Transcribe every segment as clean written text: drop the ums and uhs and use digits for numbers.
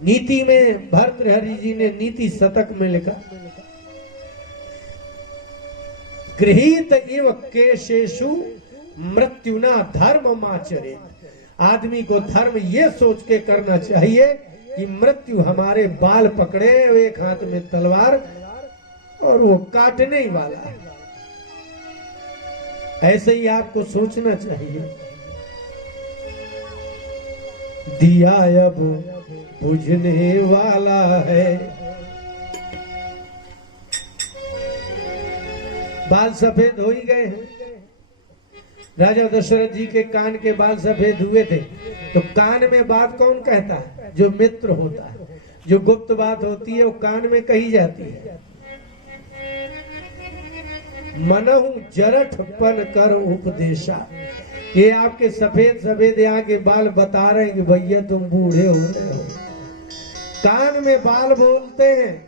नीति में भर्तृहरि जी ने नीति शतक में लिखा, गृहीत इव केशेषु मृत्युना धर्म आचरे। आदमी को धर्म ये सोच के करना चाहिए कि मृत्यु हमारे बाल पकड़े, एक हाथ में तलवार और वो काटने ही वाला है। ऐसे ही आपको सोचना चाहिए। दिया अब बुझने वाला है। बाल सफेद हो ही गए हैं। राजा दशरथ जी के कान के बाल सफेद हुए थे, तो कान में बात कौन कहता है? जो मित्र होता है। जो गुप्त बात होती है वो कान में कही जाती है। मनहु जरठपन कर उपदेशा। ये आपके सफेद सफेद यहाँ के बाल बता रहे हैं कि भैया तुम बूढ़े हो रहे हो। कान में बाल बोलते हैं।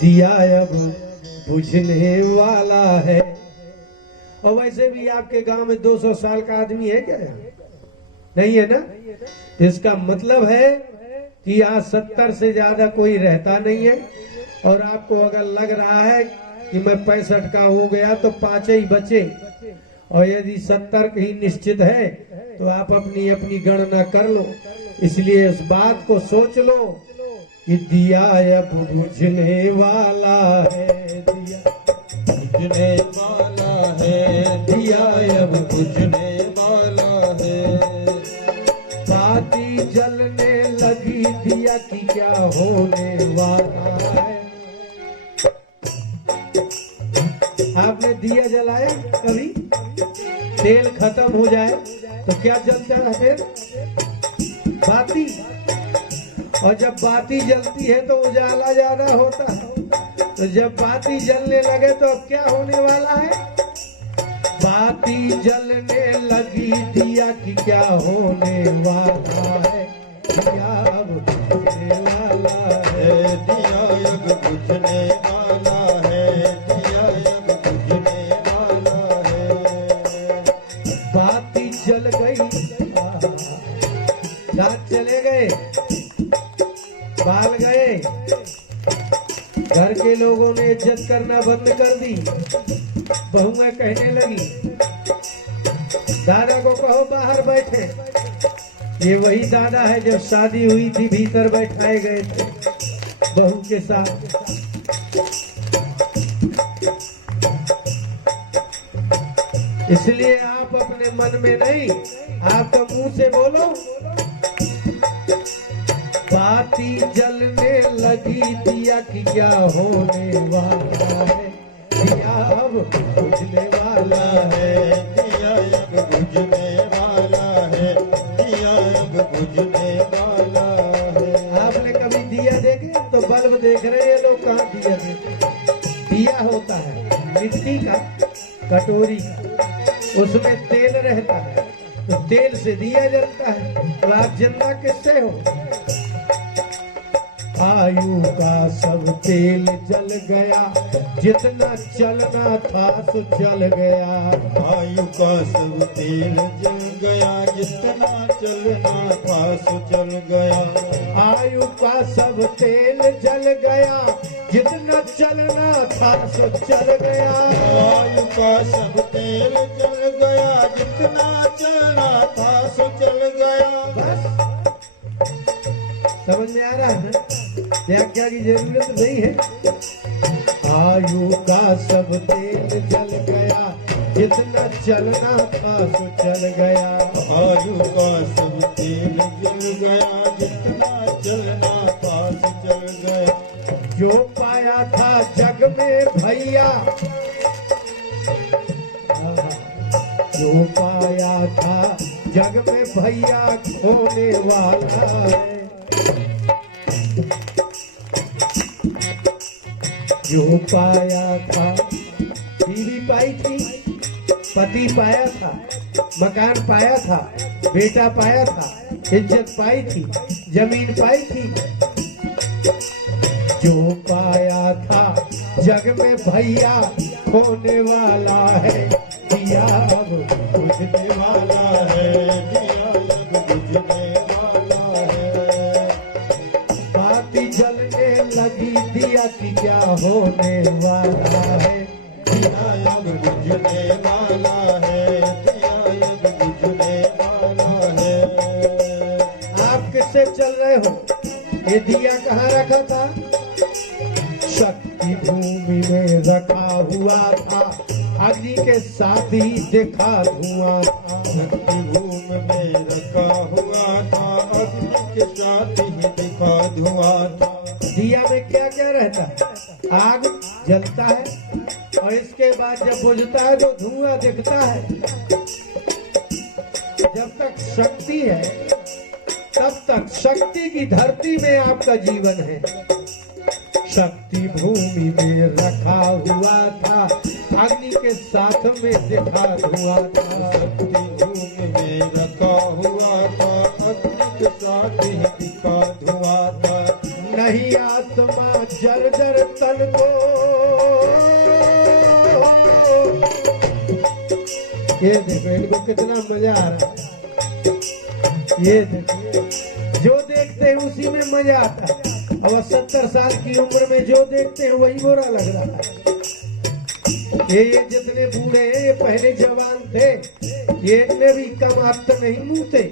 दिया अब बुझने वाला है। और वैसे भी आपके गांव में 200 साल का आदमी है क्या? नहीं है ना? इसका मतलब है कि यहाँ 70 से ज्यादा कोई रहता नहीं है। और आपको अगर लग रहा है कि मैं 65 का हो गया तो 5 ही बचे, और यदि 70 ही निश्चित है तो आप अपनी अपनी गणना कर लो। इसलिए इस बात को सोच लो कि दिया अब बुझने वाला है। दिया बुझने वाला है। दिया अब बुझने वाला है। बाती जलने लगी, दिया की क्या होने वाला है। आपने दिया जलाया कभी? तेल खत्म हो जाए तो क्या जलता है फिर? बाती। और जब बाती जलती है तो उजाला ज्यादा होता है। तो जब बाती जलने लगे तो अब क्या होने वाला है? बाती जलने लगी, दिया की क्या होने वाला है। दिया अब बुझने वाला है। दिया अब बुझने वाला है। दिया अब बुझने वाला है। बाती जल गई, रात चले गए, बाल गए, घर के लोगों ने इज्जत करना बंद कर दी। बहुएं कहने लगी, दादा को कहो बाहर बैठे। ये वही दादा है जब शादी हुई थी भीतर बैठाए गए थे बहू के साथ। इसलिए आप अपने मन में नहीं, आप तो मुंह से बोलो। बाती जलने लगी, दिया की क्या होने वाला है। दिया अब बुझने वाला है। दिया अब बुझने वाला है। दिया अब बुझने वाला है। आपने कभी दिया देखे? तो बल्ब देख रहे हैं लोग, कहाँ दिया देखे? दिया होता है मिट्टी का, कटोरी का, उसमें तेल रहता है, तो तेल से दिया जलता है। तो आप जिंदा किससे हो? आयु का सब तेल जल गया, जितना चलना था सो चल गया। आयु का सब तेल जल गया, जितना चलना था सो चल गया। आयु का सब तेल जल गया, जितना चलना था सो चल गया। आयु का सब तेल जल गया, जितना चलना था सो चल गया। बस समझ में आ रहा है? व्याख्या की जरूरत नहीं है। आयु का सब तेल जल गया, जितना चलना था सो चल गया। आयु का सब तेल जल गया, जितना चलना था सो चल गया। जो पाया था जग में भैया, जो पाया था जग में भैया, खोने वाला है। जो पाया था, बीवी पाई थी, पति पाया था, मकान पाया था, बेटा पाया था, इज्जत पाई थी, जमीन पाई थी। जो पाया था जग में भैया, खोने वाला है। दिया अब बुझने वाला है। दिया अब होने वाला है। दिया अब बुझने वाला है, दिया अब बुझने वाला है। आप किससे चल रहे हो? ये दिया कहाँ रखा था? शक्ति भूमि में रखा हुआ था, अग्नि के साथ ही देखा धुआं था। शक्ति भूमि में रखा हुआ था, अग्नि के साथ ही दिखा धुआं था। दिया में क्या क्या रहता है? आग जलता है और इसके बाद जब बुझता है तो धुआं दिखता है। जब तक शक्ति है तब तक शक्ति की धरती में आपका जीवन है। शक्ति भूमि में रखा हुआ था, अग्नि के साथ में दिखा धुआं था। शक्ति भूमि में रखा हुआ था, अग्नि के साथ ही दिखा धुआं था। नहीं आत्मा जर्जर तन को, ये देखो इनको कितना मजा आ रहा है। ये देखो जो देखते हैं उसी में मजा आता है। अब 70 साल की उम्र में जो देखते हैं वही बुरा लग रहा है। ये जितने बूढ़े हैं ये पहले जवान थे, ये इतने भी कम आप तो नहीं मुँहते।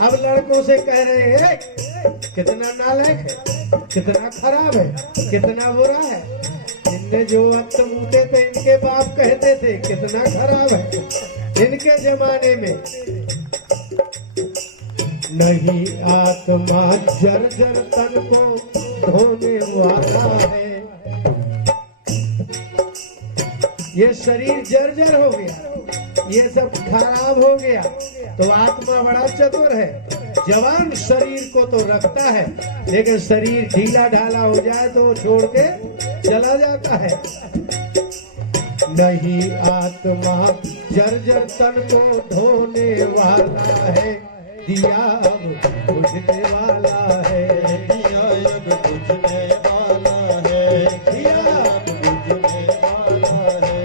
अब लड़कों से कह रहे हैं कितना नालायक है, कितना खराब है, कितना बुरा है। इनने जो अब मुँहते थे इनके बाप कहते थे कितना खराब है। इनके जमाने में नहीं आत्मा जर्जर तन को धोने वाला है। ये शरीर जर्जर हो गया, ये सब खराब हो गया, तो आत्मा बड़ा चतुर है। जवान शरीर को तो रखता है, लेकिन शरीर ढीला ढाला हो जाए तो छोड़ के चला जाता है। नहीं आत्मा जर्जर तन को धोने वाला है, दिया अब बुझने वाला है। दिया अब बुझने वाला है, दिया अब बुझने वाला है।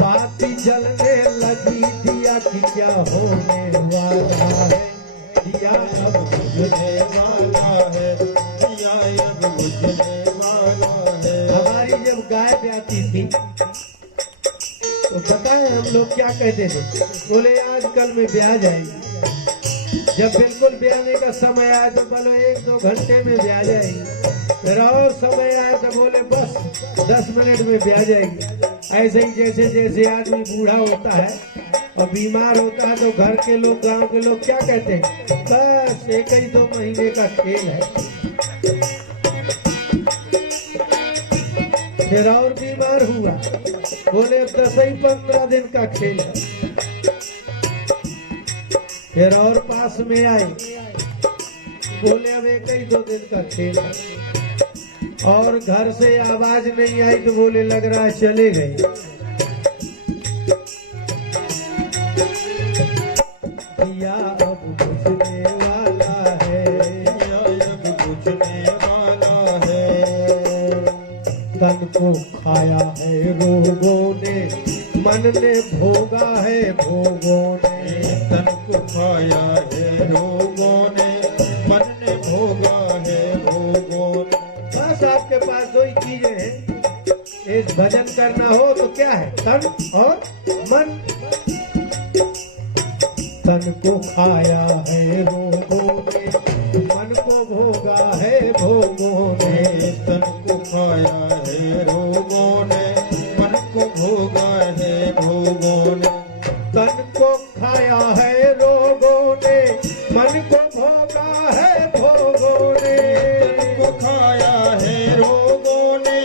बाती जलने लगी दिया की क्या होने वाला है, दिया अब बुझने वाला है, दिया अब बुझने वाला है। हमारी जब गाय ब्याती थी तो पता है हम लोग क्या कहते थे? बोले आजकल में ब्याह जाएगी। जब बिल्कुल ब्याहने का समय आया तो बोलो 1-2 घंटे में ब्याह जाएगी। फिर और समय आया तो बोले बस 10 मिनट में ब्याह जाएगी। ऐसे ही जैसे जैसे आदमी बूढ़ा होता है और बीमार होता है तो घर के लोग, गांव के लोग क्या कहते हैं? बस 1-2 महीने का खेल है। फिर और बीमार हुआ, बोले अब 10-15 दिन का खेल है। फिर और पास में आए, बोले अब 1-2 दिन का खेल है। और घर से आवाज नहीं आई तो बोले लग रहा है चले गए। दिया अब बुझने वाला है, दिया अब बुझने वाला है। तन को खाया है रोगों ने, मन ने भोगा है भोगों ने। तन को खाया है रोगों ने, मन ने भोगा है भोगों ने। बस आपके पास 2 ही चीजें हैं। इस भजन करना हो तो क्या है? तन और मन। तन को खाया है रोगों ने, मन को भोगा है भोगों ने। तन को खाया है रोगों ने, मन को भोगा है भोगों ने। तन को खाया है रोगों ने, मन को भोगा है भोगों ने। तन को खाया है रोगों ने,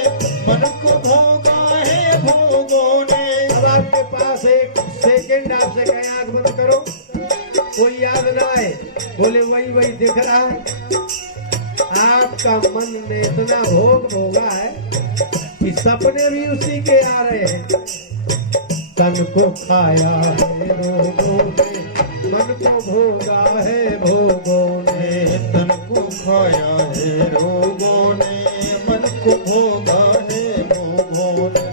मन को भोगा है भोगों ने। अब आपके पास 1 सेकेंड आपसे कहें आंख बंद करो, कोई याद ना आए, बोले वही दिख रहा है। आपका मन ने इतना भोग भोगा है कि सपने भी उसी के आ रहे हैं। तन को खाया है रोगों ने, मन को भोगा है भोगों ने। तन को खाया है रोगों ने, मन को भोगा है भोगों ने।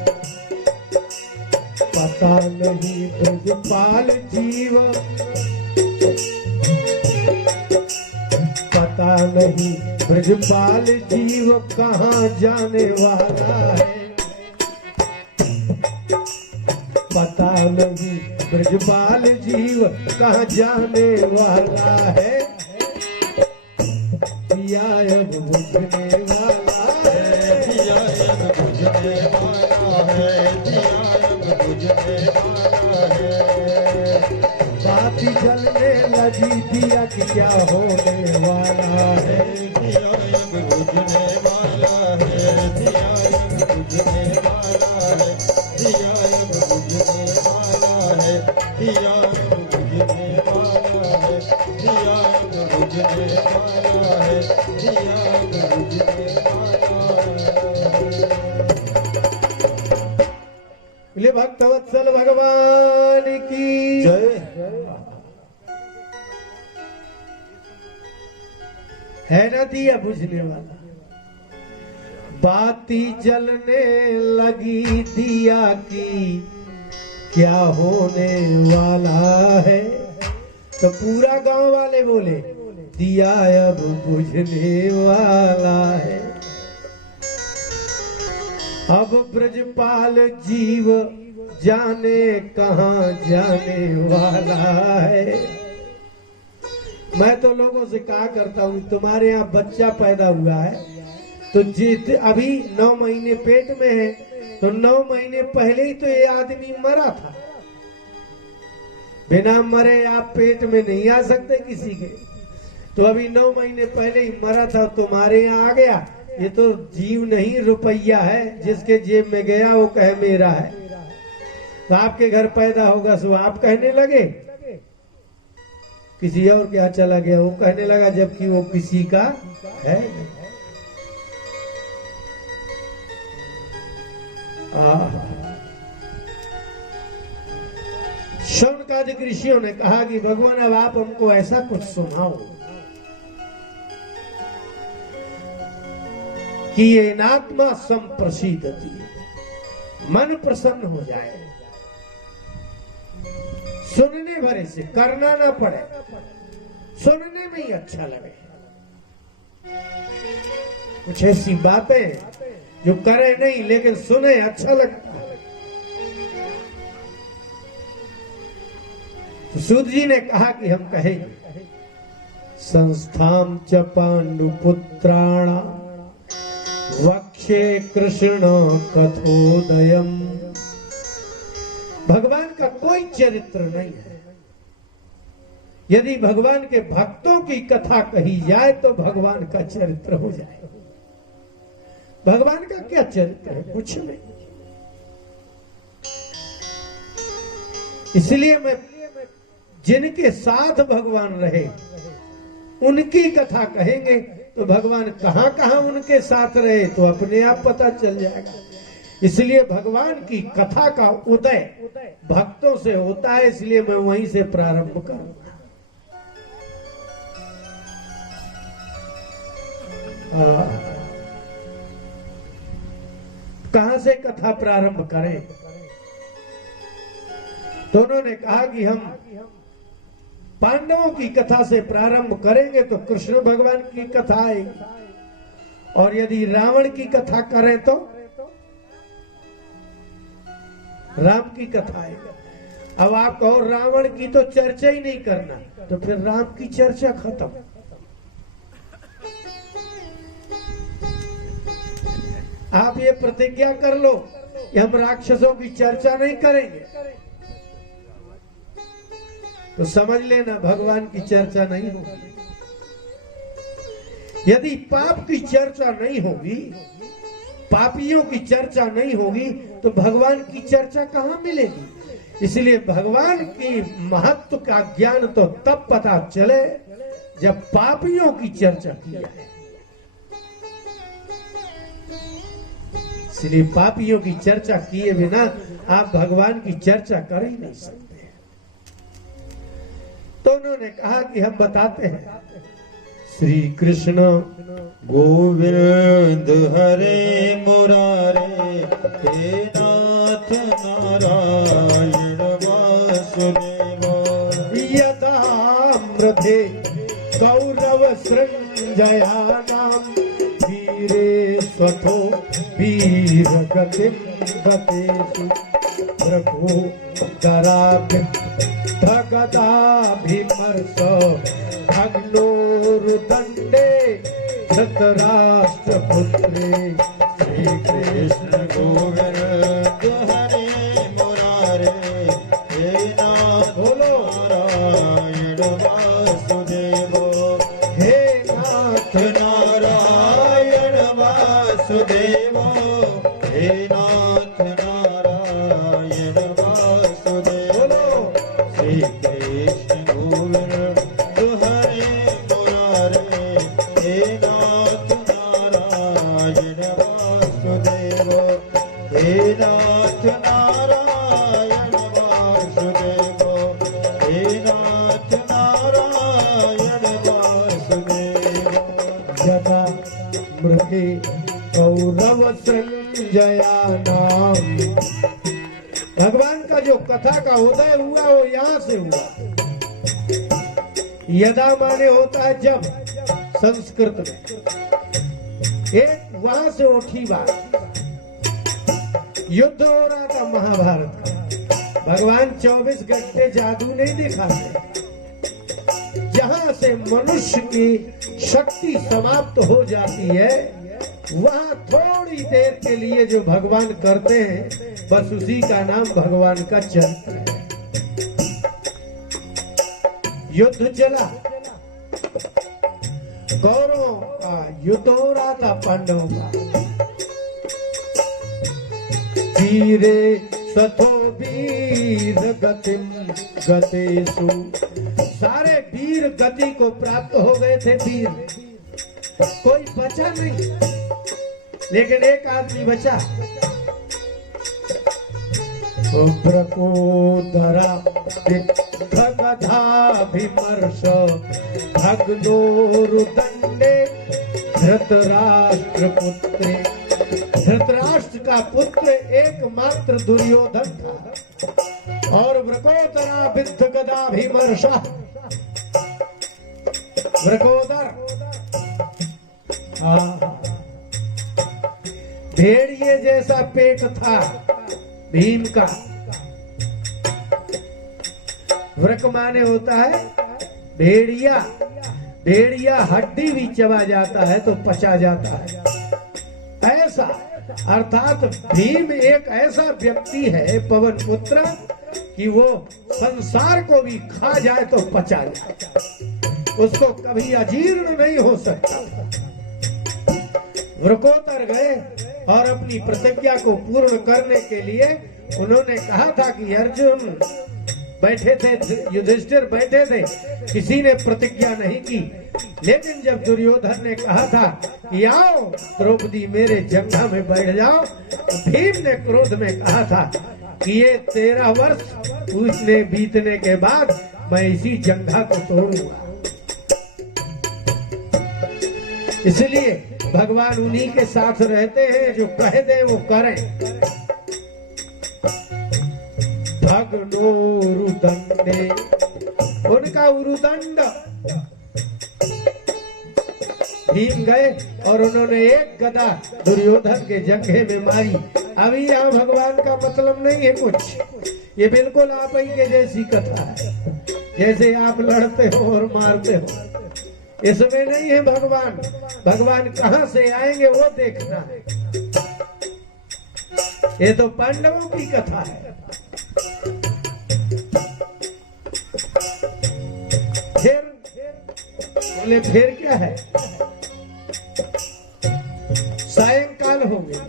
पता नहीं जीव, पता नहीं ब्रजपाल जीव कहाँ जाने वाला है, पता नहीं ब्रजपाल जीव कहाँ जाने वाला है, दिया अब बुझने वाला है, दिया अब बुझने वाला है, दिया अब बुझने वाला है। बाती जलने लगी दिया कि क्या होने वाला है, दिया अब बुझने वाला है, दिया अब बुझने वाला है, दिया अब बुझने वाला है, दिया अब बुझने वाला है, दिया अब बुझने वाला है, दिया अब बुझने वाला है। बोले भक्तवत्सल भगवान की जय। है ना दिया बुझने वाला, बाती जलने लगी दिया की क्या होने वाला है, तो पूरा गांव वाले बोले दिया अब बुझने वाला है, अब ब्रजपाल जीव जाने कहाँ जाने वाला है। मैं तो लोगों से कहा करता हूँ तुम्हारे यहाँ बच्चा पैदा हुआ है तो जित अभी 9 महीने पेट में है तो 9 महीने पहले ही तो ये आदमी मरा था, बिना मरे आप पेट में नहीं आ सकते किसी के, तो अभी 9 महीने पहले ही मरा था तुम्हारे यहाँ आ गया। ये तो जीव नहीं रुपया है, जिसके जेब में गया वो कहे मेरा है, तो आपके घर पैदा होगा सो आप कहने लगे, किसी और के यहाँ चला गया वो कहने लगा, जबकि वो किसी का है। शौनकादिक ऋषियों ने कहा कि भगवान अब आप हमको ऐसा कुछ सुनाओ कि ये नात्मा संप्रसिद्धति, मन प्रसन्न हो जाए, सुनने भरे से करना ना पड़े, सुनने में ही अच्छा लगे। कुछ ऐसी बातें जो करे नहीं लेकिन सुने अच्छा लगता है। तो सूत जी ने कहा कि हम कहेंगे, संस्थाम च पांडुपुत्राणा वक्षे कृष्ण कथोदयम। भगवान का कोई चरित्र नहीं है, यदि भगवान के भक्तों की कथा कही जाए तो भगवान का चरित्र हो जाए। भगवान का क्या चरित्र है, कुछ नहीं। इसलिए मैं जिनके साथ भगवान रहे उनकी कथा कहेंगे तो भगवान कहां कहां उनके साथ रहे तो अपने आप पता चल जाएगा। इसलिए भगवान की कथा का उदय भक्तों से होता है, इसलिए मैं वहीं से प्रारंभ करूंगा। कहां से कथा प्रारंभ करें? तो उन्होंने कहा कि हम पांडवों की कथा से प्रारंभ करेंगे तो कृष्ण भगवान की कथा आएगी, और यदि रावण की कथा करें तो राम की कथा आएगी। अब आप कहो रावण की तो चर्चा ही नहीं करना, तो फिर राम की चर्चा खत्म। आप ये प्रतिज्ञा कर लो कि हम राक्षसों की चर्चा नहीं करेंगे, तो समझ लेना भगवान की चर्चा नहीं होगी। यदि पाप की चर्चा नहीं होगी, पापियों की चर्चा नहीं होगी, तो भगवान की चर्चा कहां मिलेगी? इसलिए भगवान की महत्व का ज्ञान तो तब पता चले जब पापियों की चर्चा की जाए। इसलिए पापियों की चर्चा किए बिना आप भगवान की चर्चा कर ही नहीं सकते। तो उन्होंने कहा कि हम बताते हैं, श्री कृष्ण गोविंद हरे मुरारे हे नाथ नारायण वासुदेव यदा मृधे कौरव सृंज संजयानां वीरे स्वथो वीर गतिं गतेषु भगदाभिमर्श भग्नोरुदण्डे धृतराष्ट्रपुत्रे श्री कृष्ण गोविंद हरे मुरारे हे नाथ बोलो नारायण वासुदेव हे नाथ नारायण वासुदेव हे नाथ नारायण वासुदेव बोलो श्री कृष्ण गोविंद हरे मुरारे हे नाथ नारायण वासुदेव हे नाथ नारायण वासुदेव हे नाथ नारायण वासुदेव यदा मृगे कौरव संजयानाम। भगवान का जो कथा का उदय हुआ वो यहाँ से हुआ। यदा माने होता है जब, संस्कृत में एक वहां से उठी बात। युद्ध हो रहा था महाभारत का। भगवान 24 घंटे जादू नहीं दिखाते। जहां से मनुष्य की शक्ति समाप्त हो जाती है वहां थोड़ी देर के लिए जो भगवान करते हैं बस उसी का नाम भगवान का चरित्र है। युद्ध चला, कौरवों का युद्ध हो रहा था पांडवों का। वीरे सथो वीर गतिम गतेषु, सारे वीर गति को प्राप्त हो गए थे। वीर कोई बचा नहीं, लेकिन एक आदमी बचा। प्रकोदरा गधाभिमर्श भग्नोरुदण्डे धृतराष्ट्रपुत्रे। धृतराष्ट्र का पुत्र एकमात्र दुर्योधन था और वृकोदरा विद्ध गदाभिमर्श। वृकोदर भेड़िए जैसा पेट था भीम का। वृक माने होता है भेड़िया। भेड़िया हड्डी भी चबा जाता है तो पचा जाता है, ऐसा। अर्थात भीम एक ऐसा व्यक्ति है पवन पुत्र कि वो संसार को भी खा जाए तो पचा जाए, उसको कभी अजीर्ण नहीं हो सकता। वृकोदर गए और अपनी प्रतिज्ञा को पूर्ण करने के लिए उन्होंने कहा था कि अर्जुन बैठे थे, युधिष्ठिर बैठे थे, किसी ने प्रतिज्ञा नहीं की। लेकिन जब दुर्योधन ने कहा था कि आओ द्रौपदी मेरे जंघा में बैठ जाओ, तो भीम ने क्रोध में कहा था कि ये 13 वर्ष उसने बीतने के बाद मैं इसी जंघा को तोड़ूंगा। इसलिए भगवान उन्हीं के साथ रहते हैं जो कह दे वो करें। भग्नोरुदण्डे, उनका उरुदंड। भीम गए और उन्होंने एक गदा दुर्योधन के जंघे में मारी। अभी यहाँ भगवान का मतलब नहीं है कुछ, ये बिल्कुल आप ही के जैसी कथा है, जैसे आप लड़ते हो और मारते हो। इसमें नहीं है भगवान। भगवान कहां से आएंगे वो देखना है। ये तो पांडवों की कथा है। फिर बोले फिर क्या है? सायंकाल हो गया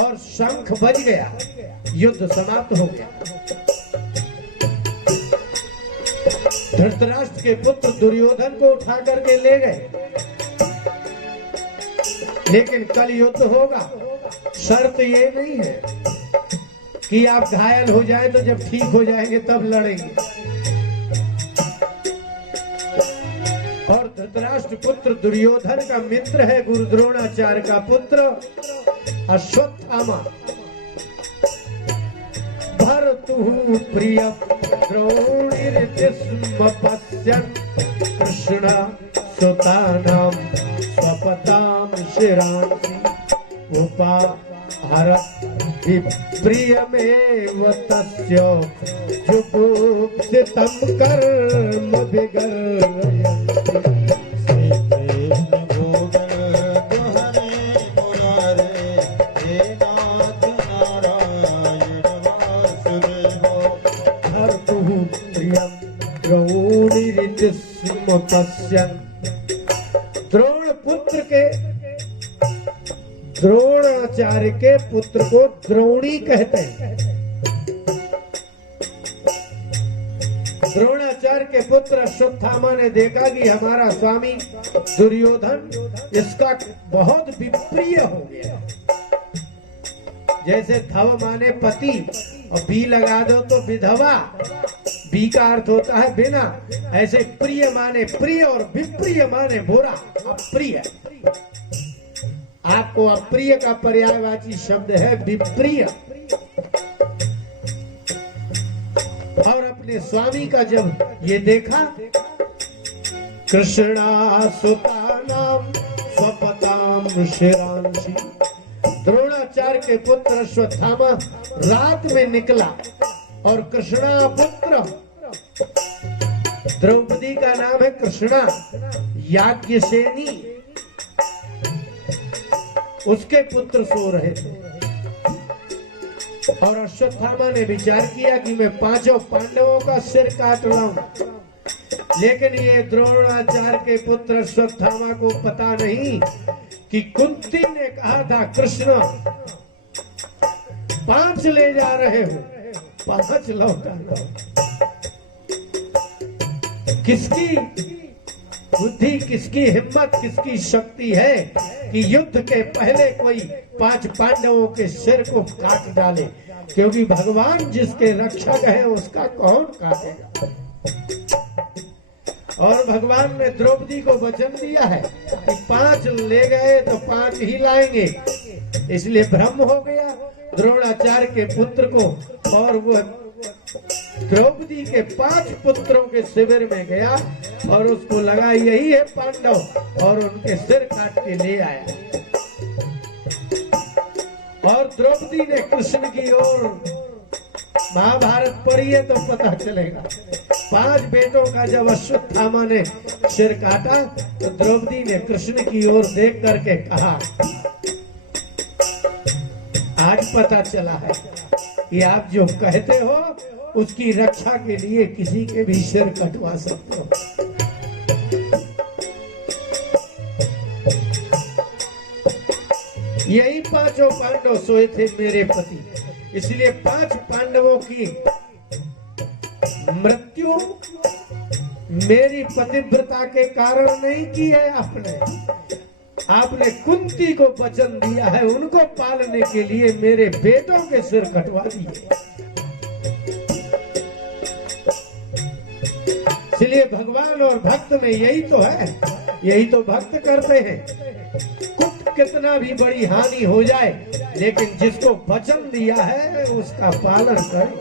और शंख बज गया, युद्ध समाप्त हो गया। धृतराष्ट्र के पुत्र दुर्योधन को उठा करके ले गए। लेकिन कल युद्ध होगा, शर्त ये नहीं है कि आप घायल हो जाए तो जब ठीक हो जाएंगे तब लड़ेंगे। और धृतराष्ट्र पुत्र दुर्योधन का मित्र है गुरु द्रोणाचार्य का पुत्र अश्वत्थामा। भर्तुः प्रिय द्रोणीर्दिस्म पश्यन् कृष्ण सुतानां स्वपतां शिरांसि उपाहरति प्रियमेव तस्य जुगुप्सितं कर्म विगर्हयन्ति। द्रोण पुत्र के द्रोणाचार्य के पुत्र को द्रोणी कहते हैं। द्रोणाचार्य के पुत्र अश्वत्थामा ने देखा कि हमारा स्वामी दुर्योधन इसका बहुत विप्रिय हो गया। जैसे धव माने पति और बी लगा दो तो विधवा, बी का अर्थ होता है बिना, ऐसे प्रिय माने प्रिय और विप्रिय माने बुरा, अप्रिय। आपको अप्रिय का पर्यायवाची शब्द है विप्रिय। और अपने स्वामी का जब ये देखा, कृष्णा सुतानाम स्वपताम शिरांसि, द्रोणाचार्य के पुत्र अश्वत्थामा रात में निकला और कृष्णा पुत्र, द्रौपदी का नाम है कृष्णा, याज्ञसेनी उसके पुत्र सो रहे थे। और अश्वत्थामा ने विचार किया कि मैं पांचों पांडवों का सिर काट लाऊं, लेकिन ये द्रोणाचार्य के पुत्र अश्वत्थामा को पता नहीं कि कुंती ने कहा था कृष्ण 5 ले जा रहे हो, 5 लौटा लो। किसकी बुद्धि, किसकी हिम्मत, किसकी शक्ति है कि युद्ध के पहले कोई 5 पांडवों के सिर को काट डाले, क्योंकि भगवान जिसके रक्षक है उसका कौन काटेगा। और भगवान ने द्रौपदी को वचन दिया है कि 5 ले गए तो 5 ही लाएंगे, इसलिए भ्रम हो गया द्रोणाचार्य के पुत्र को। और वो द्रौपदी के 5 पुत्रों के शिविर में गया और उसको लगा यही है पांडव, और उनके सिर काट के ले आया। और द्रौपदी ने कृष्ण की ओर, महाभारत पढ़ी है तो पता चलेगा, 5 बेटों का जब अश्वत्थामा ने सिर काटा तो द्रौपदी ने कृष्ण की ओर देख करके कहा, आज पता चला है कि आप जो कहते हो उसकी रक्षा के लिए किसी के भी सिर कटवा सकते हो। यही 5 पांडव सोए थे मेरे पति, इसलिए 5 पांडवों की मृत्यु मेरी पतिव्रता के कारण नहीं की है आपने कुंती को वचन दिया है, उनको पालने के लिए मेरे बेटों के सिर कटवा दिए। इसलिए भगवान और भक्त में यही तो है, यही तो भक्त करते हैं। कितना भी बड़ी हानि हो जाए, लेकिन जिसको वचन दिया है उसका पालन करें।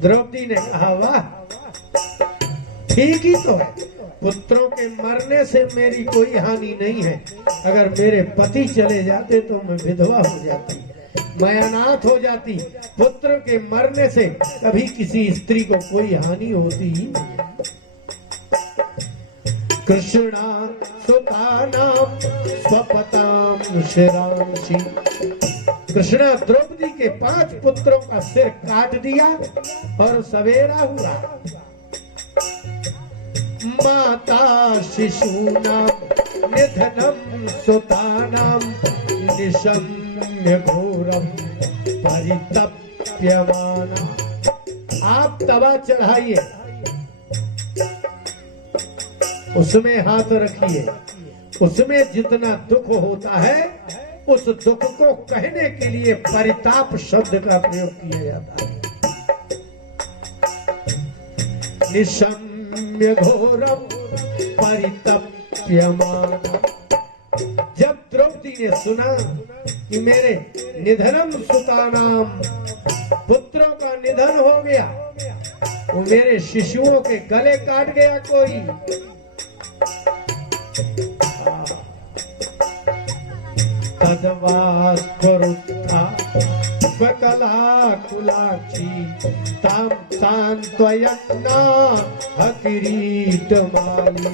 द्रौपदी ने कहा, वाह ठीक ही तो है, पुत्रों के मरने से मेरी कोई हानि नहीं है। अगर मेरे पति चले जाते तो मैं विधवा हो जाती, मैं अनाथ हो जाती। पुत्र के मरने से कभी किसी स्त्री को कोई हानि होती ही नहीं। कृष्णा सुतानाम स्वपताम शिरांसि, कृष्णा द्रौपदी के 5 पुत्रों का सिर काट दिया और सवेरा हुआ। माता शिशूनां निधनं सुतानां निशम्य घोरं परितप्यमाना। आप तवा चढ़ाइए, उसमें हाथ रखिए, उसमें जितना दुख होता है उस दुख को कहने के लिए परिताप शब्द का प्रयोग किया जाता है। निशम्य घोरम परितप्यमाना। जब द्रौपदी ने सुना कि मेरे निधनम सुतानाम, पुत्रों का निधन हो गया, वो मेरे शिशुओं के गले काट गया कोई। तद्वास्परुत्था स्वकला कुलाक्षी ताम सांत्वयन्ना किरीटमाली।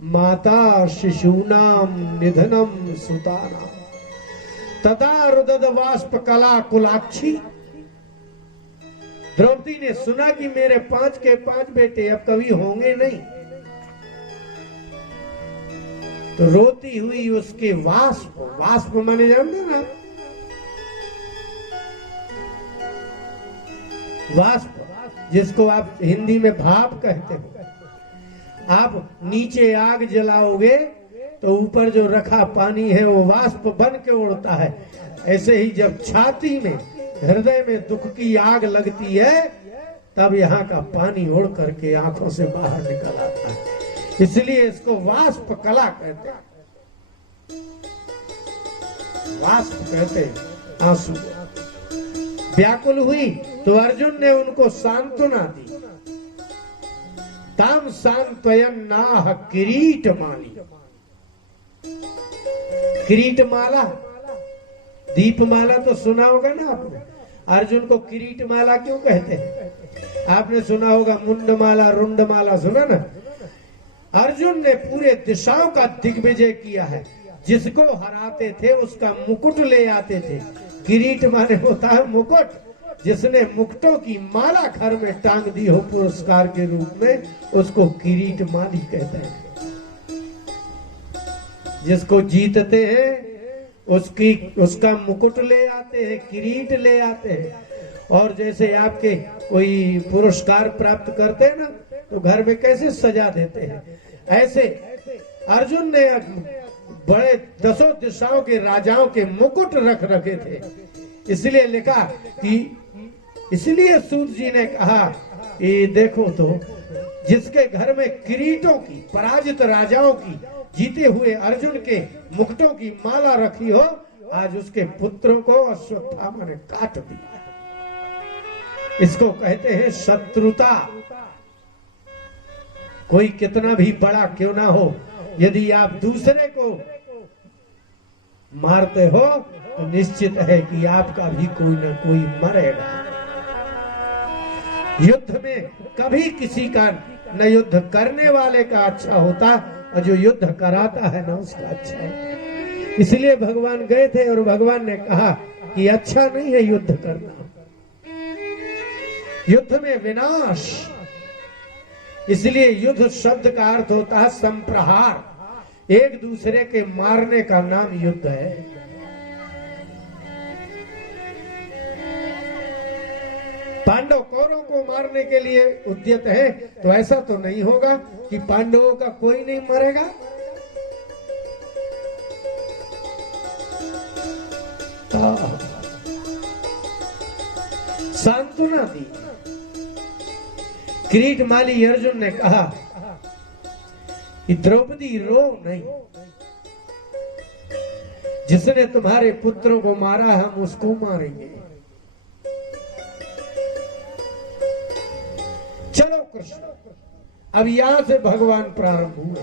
माता शिशूनाम निधनम सुतानाम तथा रुदद वाष्प कला कुलाक्षी। द्रौपदी ने सुना कि मेरे 5 के 5 बेटे अब कभी होंगे नहीं, तो रोती हुई उसके वाष्प, वाष्प माने जानते ना, वाष्प जिसको आप हिंदी में भाप कहते हो। आप नीचे आग जलाओगे तो ऊपर जो रखा पानी है वो वाष्प बन के उड़ता है। ऐसे ही जब छाती में, हृदय में दुख की आग लगती है तब यहाँ का पानी उड़ करके आंखों से बाहर निकल आता है। इसलिए इसको वाष्प कला कहते हैं, वाष्प कहते हैं आंसू। व्याकुल हुई तो अर्जुन ने उनको सांत्वना दी। ताम सांत्वयन्नाह किरीटमाली। किरीटमाला, दीपमाला तो सुना होगा ना आपने। अर्जुन को किरीटमाला क्यों कहते हैं? आपने सुना होगा मुंडमाला, रुंडमाला, सुना ना। अर्जुन ने पूरे दिशाओं का दिग्विजय किया है। जिसको हराते थे उसका मुकुट ले आते थे। किरीट माने होता है मुकुट। जिसने मुकुटों की माला घर में टांग दी हो पुरस्कार के रूप में, उसको किरीट माली कहते हैं। जिसको जीतते हैं उसका मुकुट ले आते हैं, किरीट ले आते हैं। और जैसे आपके कोई पुरस्कार प्राप्त करते हैं ना, तो घर में कैसे सजा देते हैं, ऐसे अर्जुन ने बड़े 10 दिशाओं के राजाओं के मुकुट रख रखे थे। इसलिए लिखा कि, इसलिए सूत जी ने कहा कि देखो तो जिसके घर में किरीटों की, पराजित राजाओं की, जीते हुए अर्जुन के मुकुटों की माला रखी हो, आज उसके पुत्रों को अश्वत्थामा ने काट दिया। इसको कहते हैं शत्रुता। कोई कितना भी बड़ा क्यों ना हो, यदि आप दूसरे को मारते हो तो निश्चित है कि आपका भी कोई ना कोई मरेगा। युद्ध में कभी किसी का न युद्ध करने वाले का अच्छा होता, और जो युद्ध कराता है ना उसका अच्छा है। इसलिए भगवान गए थे और भगवान ने कहा कि अच्छा नहीं है युद्ध करना। युद्ध में विनाश। इसलिए युद्ध शब्द का अर्थ होता है संप्रहार। एक दूसरे के मारने का नाम युद्ध है। पांडव कौरवों को मारने के लिए उद्यत है, तो ऐसा तो नहीं होगा कि पांडवों का कोई नहीं मरेगा। सांत्वना दी। किरीटमाली अर्जुन ने कहा कि द्रौपदी रो नहीं, जिसने तुम्हारे पुत्रों को मारा हम उसको मारेंगे। चलो कृष्ण। अब यहां से भगवान प्रारंभ हुए।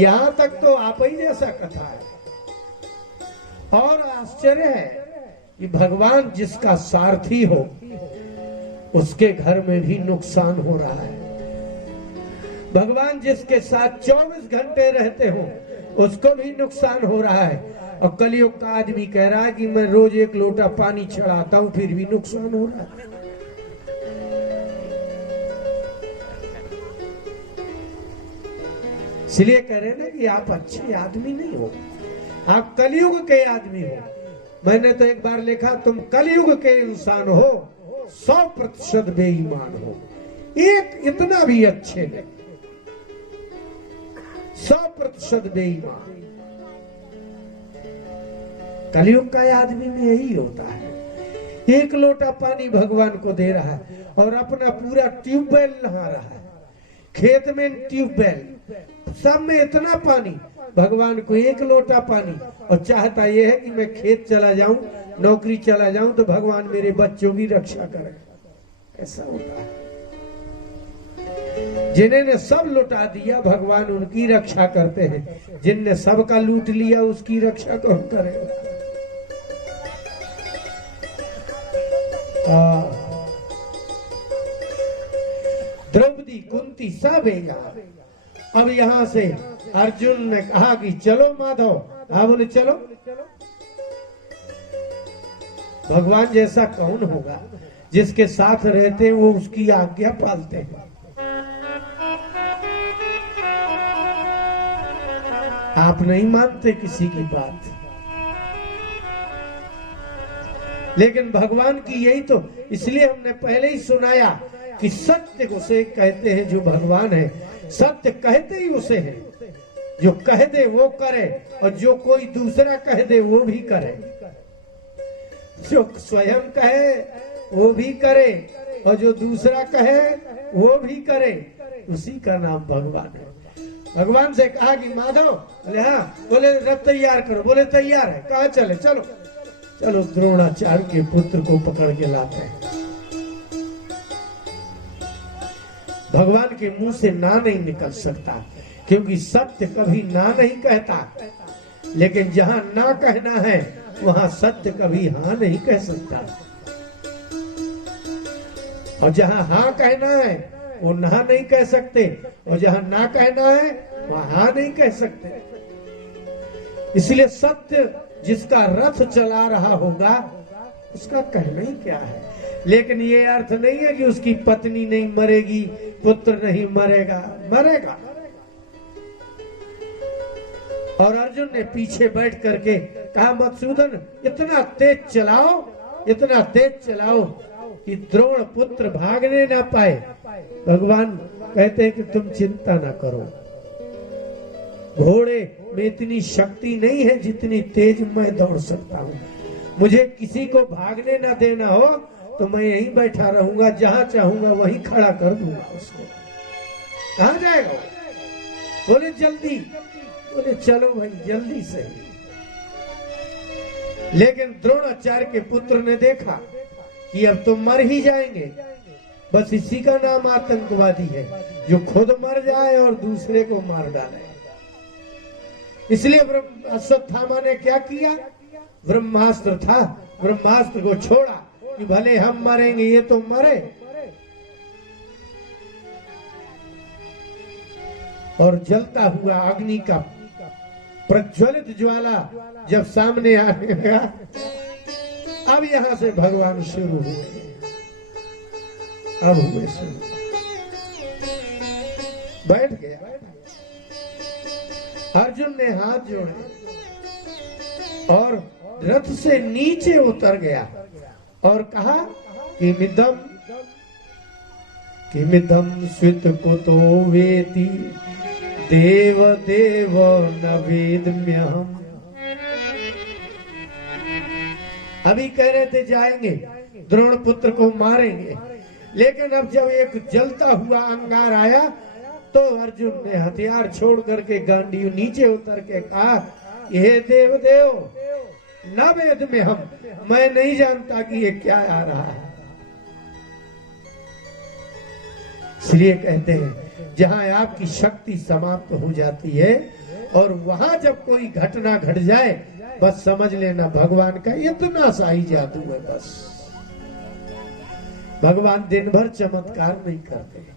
यहां तक तो आप ही जैसा कथा है। और आश्चर्य है कि भगवान जिसका सारथी हो उसके घर में भी नुकसान हो रहा है। भगवान जिसके साथ 24 घंटे रहते हो उसको भी नुकसान हो रहा है। और कलयुग का आदमी कह रहा है कि मैं रोज 1 लोटा पानी चढ़ाता हूं फिर भी नुकसान हो रहा है। इसलिए कह रहे ना कि आप अच्छे आदमी नहीं हो, आप कलयुग के आदमी हो। मैंने तो एक बार लिखा, तुम कलयुग के इंसान हो, 100% बेईमान हो, एक इतना भी अच्छे नहीं, 100% बेईमान। कलयुग का आदमी में यही होता है, एक लोटा पानी भगवान को दे रहा है और अपना पूरा ट्यूबवेल नहा रहा है, खेत में ट्यूबवेल, सब में इतना पानी, भगवान को एक लोटा पानी, और चाहता यह है कि मैं खेत चला जाऊं, नौकरी चला जाऊं तो भगवान मेरे बच्चों की रक्षा करे। ऐसा होता है। जिन्होंने सब लुटा दिया भगवान उनकी रक्षा करते हैं, जिनने सबका लूट लिया उसकी रक्षा कौन करेगा? द्रौपदी, कुंती सब भेजा। अब यहां से अर्जुन ने कहा कि चलो माधव। हाँ बोले चलो। भगवान जैसा कौन होगा जिसके साथ रहते हैं वो उसकी आज्ञा पालते हैं। आप नहीं मानते किसी की बात, लेकिन भगवान की यही तो, इसलिए हमने पहले ही सुनाया कि सत्य उसे कहते हैं जो भगवान है। सत्य कहते ही उसे है, जो कह दे वो करे और जो कोई दूसरा कह दे वो भी करे, जो स्वयं कहे वो भी करे और जो दूसरा कहे वो भी करे, उसी का नाम भगवान है। भगवान से कहा कि माधव, बोले हाँ, बोले रथ तैयार करो, बोले तैयार है। कहा चले? चलो चलो द्रोणाचार्य के पुत्र को पकड़ के लाते हैं। भगवान के मुंह से ना नहीं निकल सकता, क्योंकि सत्य कभी ना नहीं कहता, लेकिन जहां ना कहना है वहां सत्य कभी हाँ नहीं कह सकता, और जहां हाँ कहना है वो ना नहीं कह सकते, और जहां ना कहना है वहां हाँ नहीं कह सकते। इसलिए सत्य जिसका रथ चला रहा होगा उसका कहना ही क्या है। लेकिन ये अर्थ नहीं है कि उसकी पत्नी नहीं मरेगी, पुत्र नहीं मरेगा, मरेगा। और अर्जुन ने पीछे बैठ करके कहा, मधुसूदन इतना तेज चलाओ, इतना तेज चलाओ कि द्रोण पुत्र भागने ना पाए। भगवान कहते हैं कि तुम चिंता ना करो, घोड़े में इतनी शक्ति नहीं है जितनी तेज मैं दौड़ सकता हूँ। मुझे किसी को भागने ना देना हो तो मैं यहीं बैठा रहूंगा, जहां चाहूंगा वहीं खड़ा कर दूंगा उसको। कहां जाएगा? बोले जल्दी। बोले चलो भाई जल्दी से। लेकिन द्रोणाचार्य के पुत्र ने देखा कि अब तो मर ही जाएंगे, बस इसी का नाम आतंकवादी है, जो खुद मर जाए और दूसरे को मार डाले। इसलिए अश्वत्थामा ने क्या किया? ब्रह्मास्त्र था, ब्रह्मास्त्र को छोड़ा कि भले हम मरेंगे, ये तो मरे। और जलता हुआ अग्नि का प्रज्वलित ज्वाला जब सामने आने लगा, अब यहां से भगवान शुरू हुए। अब हुए शुरू, बैठ गया। अर्जुन ने हाथ जोड़े और रथ से नीचे उतर गया और कहा कि किमिदम स्वित कुतो वेति देव देव न वेद्म्यहम्। अभी कह रहे थे जाएंगे द्रोण पुत्र को मारेंगे, लेकिन अब जब एक जलता हुआ अंगार आया तो अर्जुन ने हथियार छोड़ करके गांडी नीचे उतर के कहा, हे देव देव न वेद में हम, मैं नहीं जानता कि ये क्या आ रहा है। इसलिए कहते हैं जहां आपकी शक्ति समाप्त हो जाती है और वहां जब कोई घटना घट जाए, बस समझ लेना भगवान का इतना सा ही जादू है। बस भगवान दिन भर चमत्कार नहीं करते।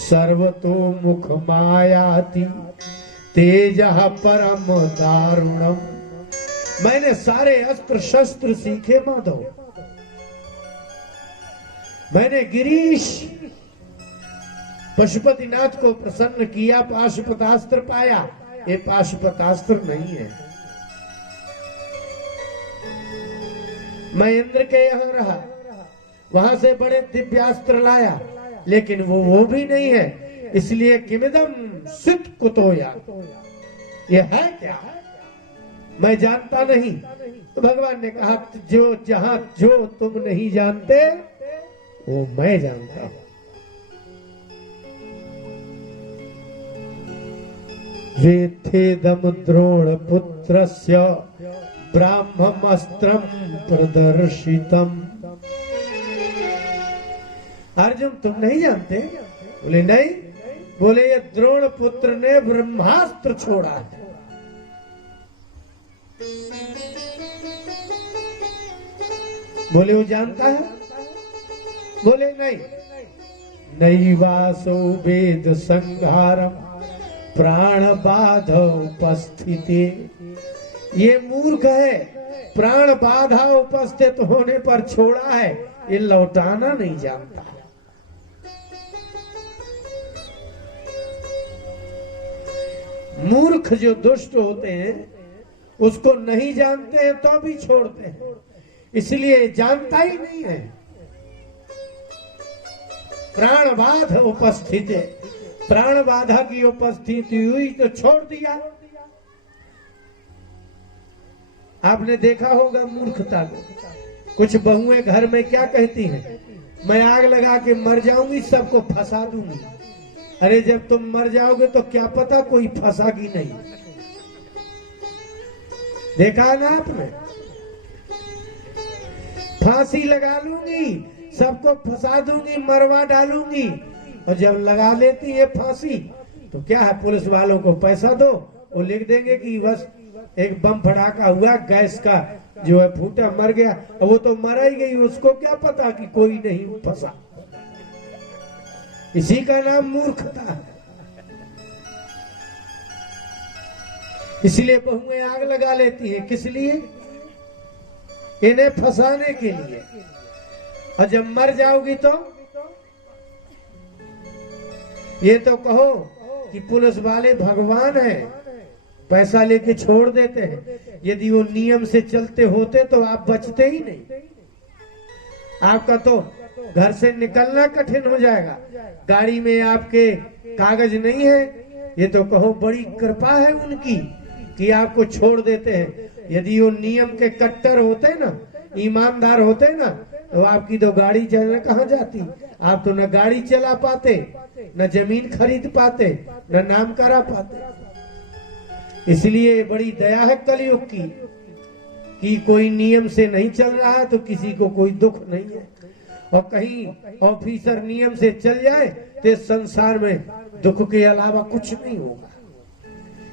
सर्वतो मुख मायाति तेजः परम दारुणम। मैंने सारे अस्त्र शस्त्र सीखे माधव, मैंने गिरीश पशुपतिनाथ को प्रसन्न किया, पाशुपतास्त्र पाया। ये पाशुपतास्त्र नहीं है। मैं इंद्र के यहाँ रहा, वहां से बड़े दिव्यास्त्र लाया, लेकिन वो भी नहीं है। इसलिए किमिदम सिद्ध कुतोया, ये है क्या, मैं जानता नहीं। तो भगवान ने कहा जो जहां जो तुम नहीं जानते वो मैं जानता हूं। वेत्थेदम द्रोण पुत्रस्य ब्राह्ममस्त्रम प्रदर्शितम। अर्जुन तुम नहीं जानते? बोले नहीं। बोले ये द्रोण पुत्र ने ब्रह्मास्त्र छोड़ा है। बोले वो जानता है? बोले नहीं। नैवासो वेद संहारम प्राण बाधा उपस्थिति। ये मूर्ख है, प्राण बाधा उपस्थित होने पर छोड़ा है, ये लौटाना नहीं जानता। मूर्ख जो दुष्ट होते हैं उसको नहीं जानते हैं तो भी छोड़ते हैं, इसलिए जानता ही नहीं है। प्राण बाधा उपस्थित है, प्राण बाधा की उपस्थिति हुई तो छोड़ दिया। आपने देखा होगा मूर्खता को। कुछ बहुएं घर में क्या कहती हैं, मैं आग लगा के मर जाऊंगी, सबको फंसा दूंगी। अरे जब तुम मर जाओगे तो क्या पता कोई फंसा कि नहीं। देखा है ना आपने? फांसी लगा लूंगी, सबको फंसा दूंगी, मरवा डालूंगी, और जब लगा लेती है फांसी तो क्या है, पुलिस वालों को पैसा दो, वो लिख देंगे कि बस एक बम फटाका हुआ, गैस का जो है फूटा, मर गया। और वो तो मर ही गई, उसको क्या पता कि कोई नहीं फंसा। इसी का नाम मूर्खता है। इसलिए बहुएं आग लगा लेती है, किस लिए? इन्हें फंसाने के लिए। और जब मर जाओगी तो ये तो कहो कि पुलिस वाले भगवान हैं, पैसा लेके छोड़ देते हैं। यदि वो नियम से चलते होते तो आप बचते ही नहीं। आपका तो घर से निकलना कठिन हो जाएगा। गाड़ी में आपके कागज नहीं है, ये तो कहो बड़ी कृपा है उनकी कि आपको छोड़ देते हैं। यदि वो नियम के कट्टर होते ना, ईमानदार होते ना, तो आपकी तो गाड़ी चलने कहाँ जाती। आप तो न गाड़ी चला पाते, न जमीन खरीद पाते, न नाम करा पाते। इसलिए बड़ी दया है कलयुग की कि कोई नियम से नहीं चल रहा है तो किसी को कोई दुख नहीं है। और कहीं ऑफिसर नियम से चल जाए तो संसार में दुख के अलावा कुछ नहीं होगा,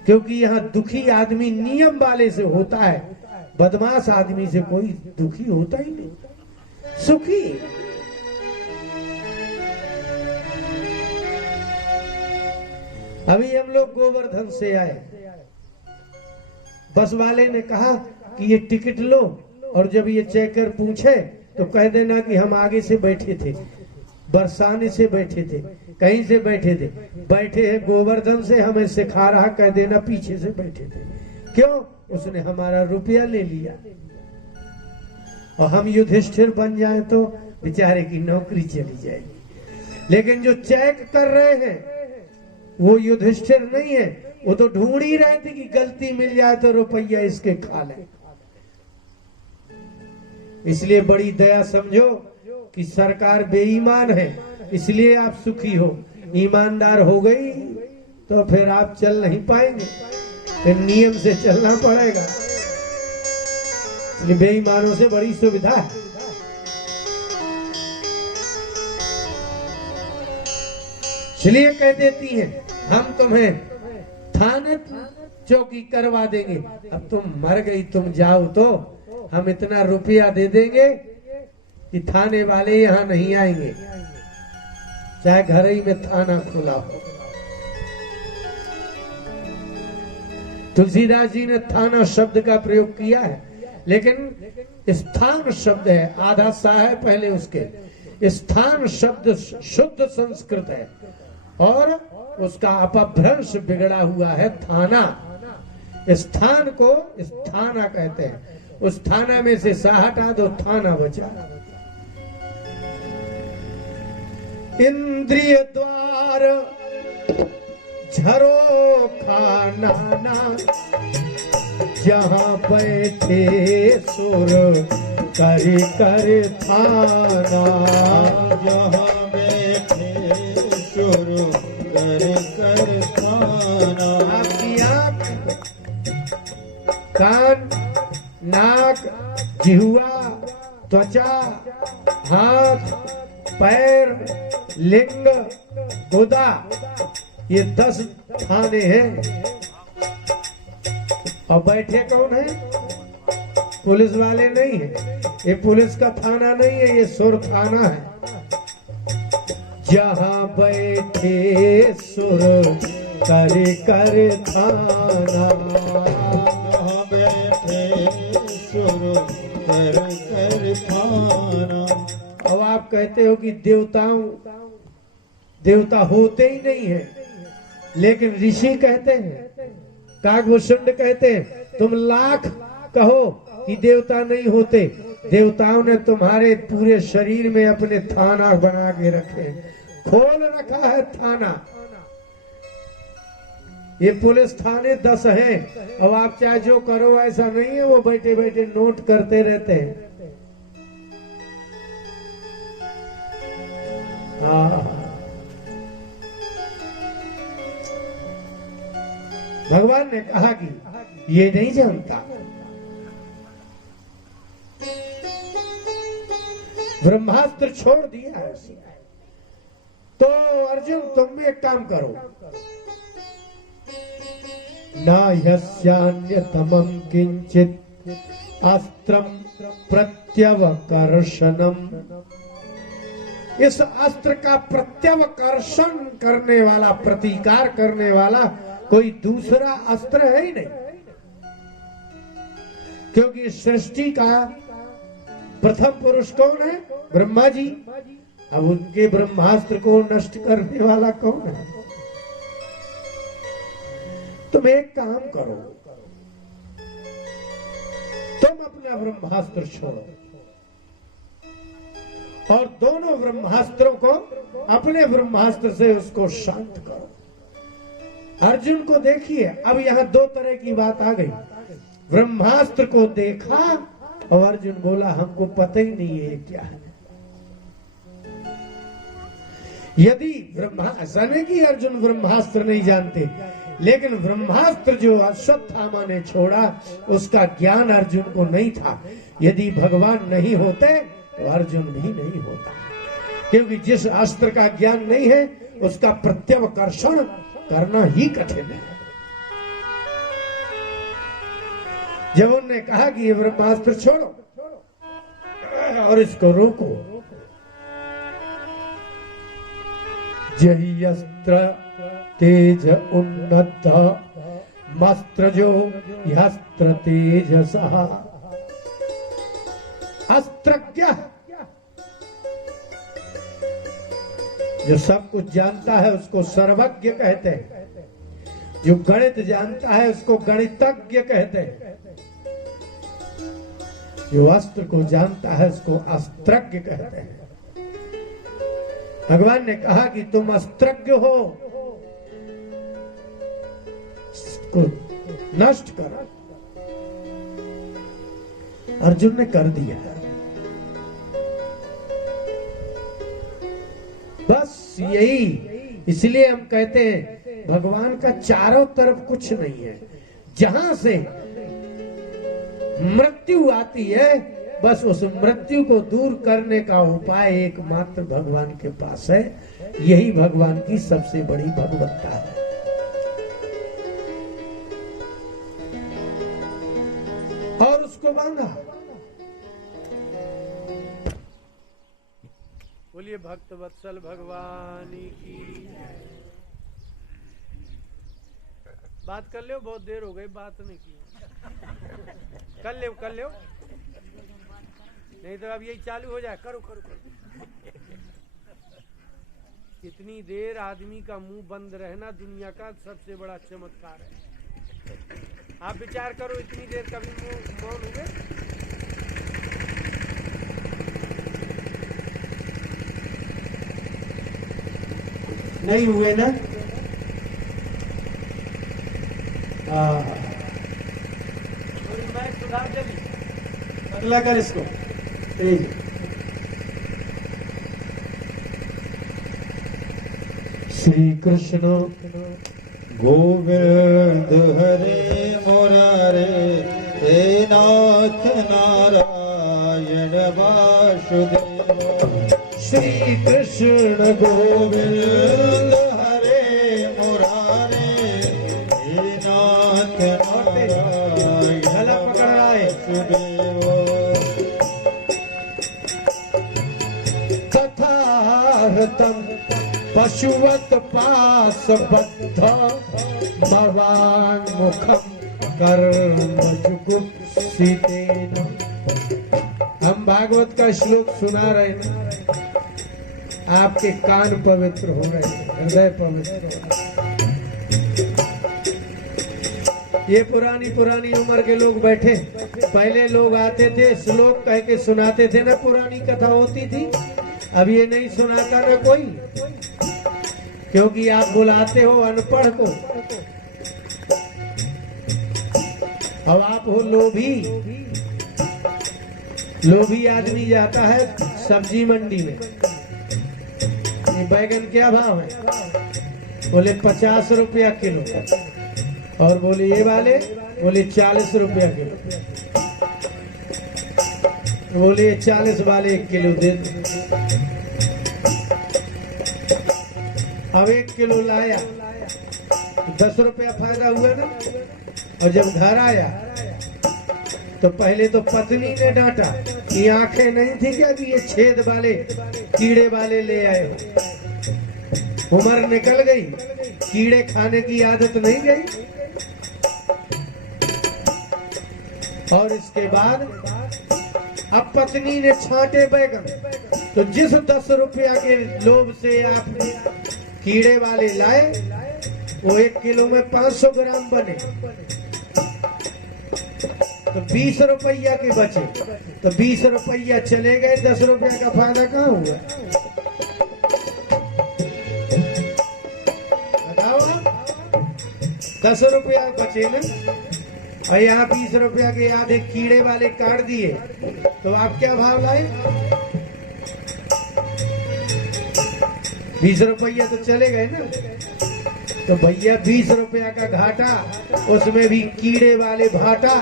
क्योंकि यहाँ दुखी आदमी नियम वाले से होता है, बदमाश आदमी से कोई दुखी होता ही नहीं, सुखी। अभी हम लोग गोवर्धन से आए, बस वाले ने कहा कि ये टिकट लो, और जब ये चेकर पूछे तो कह देना कि हम आगे से बैठे थे, बरसाने से बैठे थे, कहीं से बैठे थे, बैठे हैं गोवर्धन से, हमें सिखा रहा, कह देना पीछे से बैठे थे। क्यों? उसने हमारा रुपया ले लिया। और हम युधिष्ठिर बन जाए तो बेचारे की नौकरी चली जाएगी। लेकिन जो चेक कर रहे हैं वो युधिष्ठिर नहीं है, वो तो ढूंढ ही रहे थे कि गलती मिल जाए तो रुपया इसके खा ले। इसलिए बड़ी दया समझो कि सरकार बेईमान है, इसलिए आप सुखी हो। ईमानदार हो गई तो फिर आप चल नहीं पाएंगे, फिर नियम से चलना पड़ेगा। इसलिए बेईमानों से बड़ी सुविधा है। इसलिए कह देती हैं हम तुम्हें थाने चौकी करवा देंगे। अब तुम मर गई, तुम जाओ तो हम इतना रुपया दे देंगे कि थाने वाले यहाँ नहीं आएंगे, चाहे घर ही में थाना खुला हो। तुलसीदास जी ने थाना शब्द का प्रयोग किया है, लेकिन स्थान शब्द है, आधा सा है पहले उसके। स्थान शब्द शुद्ध संस्कृत है, और उसका अपभ्रंश बिगड़ा हुआ है थाना। स्थान को स्थाना कहते हैं, उस थाना में से सा हटा दो, थाना बचा। इंद्रिय द्वार झरो खाना जहाँ बैठे सुर कर थाना, जहाँ बैठे सुर कर थाना। आपकी आँख, कान, नाक, जिह्वा, त्वचा, हाथ, पैर, लिंग, गुदा, ये 10 थाने हैं। और बैठे कौन है? पुलिस वाले नहीं है, ये पुलिस का थाना नहीं है, ये सुर थाना है। जहाँ बैठे सुर कर थाना, जहाँ बैठे सुर कर थाना। अब आप कहते हो कि देवता होते ही नहीं है, लेकिन ऋषि कहते हैं, काकभूषुंड कहते हैं, तुम लाख कहो कि देवता नहीं होते, देवताओं ने तुम्हारे पूरे शरीर में अपने थाना बना के रखे, खोल रखा है थाना। ये पुलिस थाने 10 हैं। अब आप चाहे जो करो ऐसा नहीं है, वो बैठे बैठे नोट करते रहते हैं। भगवान ने कहा कि ये नहीं जानता। ब्रह्मास्त्र छोड़ दिया है उसने। तो अर्जुन तुम एक काम करो, ना यस्यान्यतमं किंचित अस्त्रम प्रत्यवकर्षणम। इस अस्त्र का प्रत्यवकर्षण करने वाला, प्रतिकार करने वाला कोई दूसरा अस्त्र है ही नहीं, क्योंकि सृष्टि का प्रथम पुरुष कौन है? ब्रह्मा जी। अब उनके ब्रह्मास्त्र को नष्ट करने वाला कौन है? तुम एक काम करो, तुम अपना ब्रह्मास्त्र छोड़ो और दोनों ब्रह्मास्त्रों को अपने ब्रह्मास्त्र से उसको शांत करो। अर्जुन को देखिए, अब यहाँ 2 तरह की बात आ गई। ब्रह्मास्त्र को देखा और अर्जुन बोला हमको पता ही नहीं है क्या है। यदि ऐसा नहीं कि अर्जुन ब्रह्मास्त्र नहीं जानते, लेकिन ब्रह्मास्त्र जो अश्वत्थामा ने छोड़ा उसका ज्ञान अर्जुन को नहीं था। यदि भगवान नहीं होते तो अर्जुन भी नहीं होता, क्योंकि जिस अस्त्र का ज्ञान नहीं है उसका प्रत्यवकर्षण करना ही कठिन है। जब उन्होंने कहा कि ये ब्रह्मास्त्र छोड़ो और इसको रोको, जही अस्त्र तेज उन्नत मस्त्र जो अस्त्र तेज सहा। अस्त्रज्ञ जो सब कुछ जानता है उसको सर्वज्ञ कहते हैं, जो गणित जानता है उसको गणितज्ञ कहते हैं, जो अस्त्र को जानता है उसको अस्त्रज्ञ कहते हैं। भगवान ने कहा कि तुम अस्त्रज्ञ हो, इसको नष्ट करो। अर्जुन ने कर दिया। बस यही, इसलिए हम कहते हैं भगवान का चारों तरफ कुछ नहीं है। जहां से मृत्यु आती है बस उस मृत्यु को दूर करने का उपाय एकमात्र भगवान के पास है। यही भगवान की सबसे बड़ी भगवत्ता है। और उसको बांधा। बोलिए भक्त वत्सल भगवान की। बात कर लो, बहुत देर हो गई, बात नहीं की। कर ले नहीं तो अब यही चालू हो जाए। करो करो करो। इतनी देर आदमी का मुंह बंद रहना दुनिया का सबसे बड़ा चमत्कार है। आप विचार करो, इतनी देर कभी मुंह मौन हुए? नहीं हुए ना? मैं सुधार चली अगला कर इसको तेज। श्री कृष्ण गोविंद हरे मुरारे हे नाथ नारायण वासुदेव। श्री कृष्ण गोविंद हरे मुरारे हे नाथ नारायण वासुदेव। तथाहृतम् पशुवत पास बद्ध भवान मुखम कर्मजुगुप्सितेन। हम भागवत का श्लोक सुना रहे हैं, आपके कान पवित्र हो रहे हैं, हृदय पवित्र। ये पुरानी पुरानी उम्र के लोग बैठे, पहले लोग आते थे श्लोक कह के सुनाते थे ना, पुरानी कथा होती थी। अब ये नहीं सुनाता ना कोई, क्योंकि आप बुलाते हो अनपढ़ को। अब आप हो लोभी। लोभी आदमी जाता है सब्जी मंडी में, ये बैगन क्या भाव है? बोले 50 रुपया किलो। और बोले ये वाले, बोले 40 रुपया किलो। बोले 40 वाले 1 किलो दे दो। अब 1 किलो लाया, 10 रुपया फायदा हुआ ना। और जब घर आया तो पहले तो पत्नी ने डांटा कि आंखें नहीं थी क्या कि ये छेद वाले कीड़े वाले ले आए हो। उम्र निकल गई, कीड़े खाने की आदत नहीं गई। और इसके बाद अब पत्नी ने छांटे बैगन, तो जिस 10 रुपया के लोभ से आपने कीड़े वाले लाए, वो 1 किलो में 500 ग्राम बने, तो 20 रुपया के बचे। तो 20 रुपया चले गए, 10 रुपया का फायदा कहाँ हुआ? बताओ आप। 10 रुपया बचे ना, और यहाँ 20 रुपया के आधे कीड़े वाले काट दिए, तो आप क्या भाव लाए? 20 रुपया तो चले गए ना। तो भैया 20 रुपया का घाटा, उसमें भी कीड़े वाले भाटा।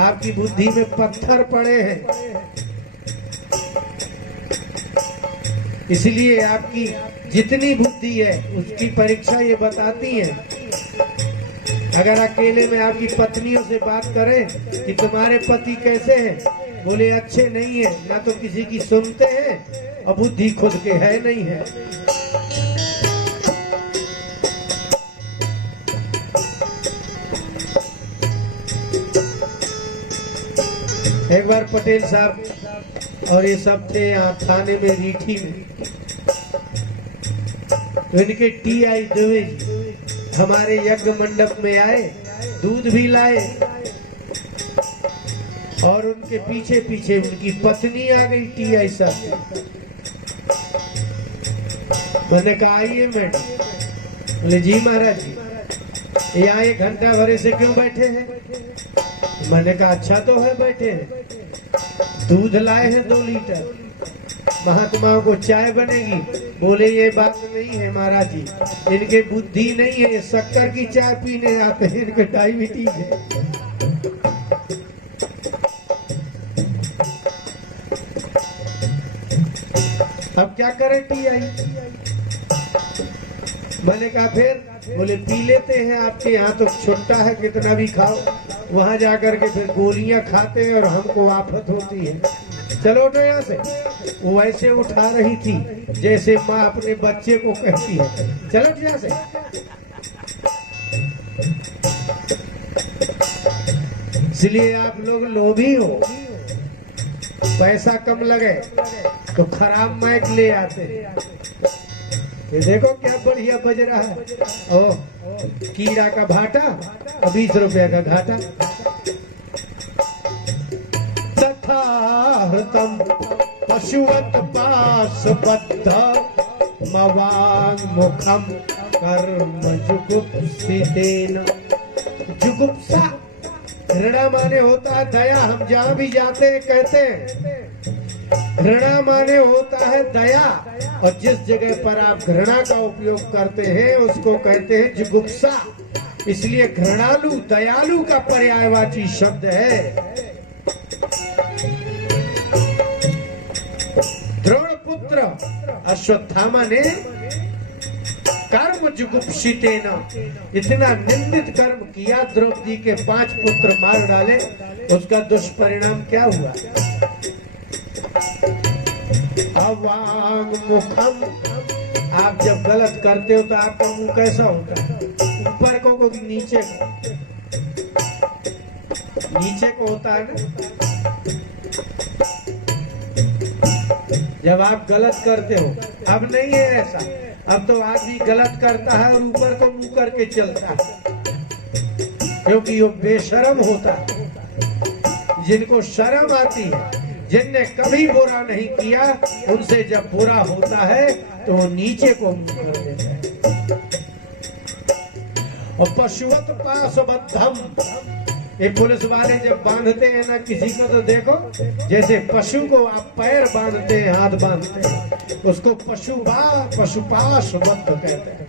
आपकी बुद्धि में पत्थर पड़े हैं, इसलिए आपकी जितनी बुद्धि है उसकी परीक्षा ये बताती है। अगर अकेले में आपकी पत्नियों से बात करें कि तुम्हारे पति कैसे हैं, बोले अच्छे नहीं है, ना तो किसी की सुनते हैं और बुद्धि खुद के है नहीं है। एक बार पटेल साहब और ये सब थे यहाँ थाने में रीठी में, तो इनके टीआई द्विवेदी हमारे यज्ञ मंडप में आए, दूध भी लाए, और उनके पीछे पीछे उनकी पत्नी आ गई टीआई साहब। मैंने कहा आइए मैडम। बोले जी महाराज जी, यहाँ 1 घंटा भरे से क्यों बैठे हैं? मैंने कहा अच्छा तो है बैठे हैं, दूध लाए हैं 2 लीटर, महात्माओं को चाय बनेगी। बोले ये बात नहीं है महाराज जी, इनके बुद्धि नहीं है, शक्कर की चाय पीने आते हैं, इनके डायबिटीज है। अब क्या करें टीआई? मैंने कहा फिर? बोले पी लेते हैं, आपके यहाँ तो छुट्टा है, कितना भी खाओ, वहां जाकर के फिर गोलियां खाते हैं और हमको आफत होती है। चलो उठो यहाँ से। वो ऐसे उठा रही थी जैसे माँ अपने बच्चे को कहती है, चलो यहाँ से। इसलिए आप लोग लोभी हो, पैसा कम लगे तो खराब माइक ले आते। ये देखो क्या बढ़िया बज रहा है। ओ कीड़ा का भाटा और 20 रुपया का घाटा। तथा हृतम पशुवत पाशबद्ध मवांग मुखम कर्म जुगुप्सितेन। जुगुप्सा घृणा माने होता है दया। हम जहाँ भी जाते हैं कहते हैं। घृणा माने होता है दया, और जिस जगह पर आप घृणा का उपयोग करते हैं उसको कहते हैं जुगुप्सा। इसलिए घृणालु दयालु का पर्यायवाची शब्द है। द्रोण पुत्र अश्वत्थामा ने कर्म जुगुप्सितेन, इतना निंदित कर्म किया, द्रौपदी के 5 पुत्र मार डाले। उसका दुष्परिणाम क्या हुआ? अवांग मुखम। आप जब गलत करते हो तो आपका मुंह कैसा होता है? ऊपर को नीचे को? नीचे को होता है ना। जब आप गलत करते हो, अब नहीं है ऐसा। अब तो आदमी गलत करता है और ऊपर को मुंह करके चलता है, क्योंकि वो बेशरम होता है। जिनको शर्म आती है, जिनने कभी बुरा नहीं किया, उनसे जब बुरा होता है तो वो नीचे को मुंह कर देता है। और पशुवत पाशबद्धम, ये पुलिस वाले जब बांधते हैं ना किसी को, तो देखो जैसे पशु को आप पैर बांधते हैं, हाथ बांधते हैं, उसको पशुपाश बद्ध कहते हैं।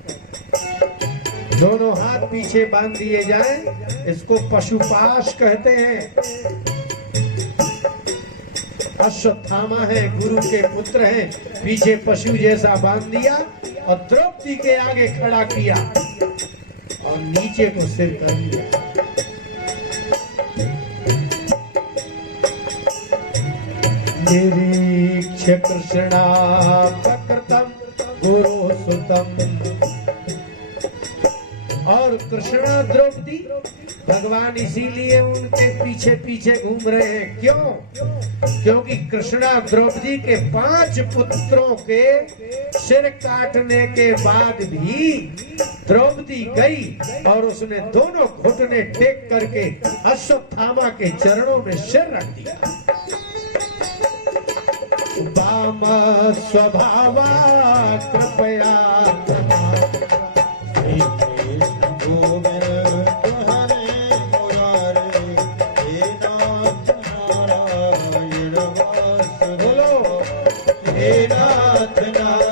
दोनों हाथ पीछे बांध दिए जाएं, इसको पशुपाश कहते हैं। अश्वत्थामा है, गुरु के पुत्र हैं, पीछे पशु जैसा बांध दिया और द्रौपदी के आगे खड़ा किया और नीचे को सिर कर दिया। निरीक्ष कृष्णाकृतम गुरु सुतम। और कृष्णा द्रौपदी भगवान इसीलिए उनके पीछे पीछे घूम रहे हैं। क्यों? क्योंकि कृष्णा द्रौपदी के 5 पुत्रों के सिर काटने के बाद भी द्रौपदी गई और उसने दोनों घुटने टेक करके अश्वत्थामा के चरणों में सिर रख दिया। वाम स्वभावा कृपया हे नाथ नारायण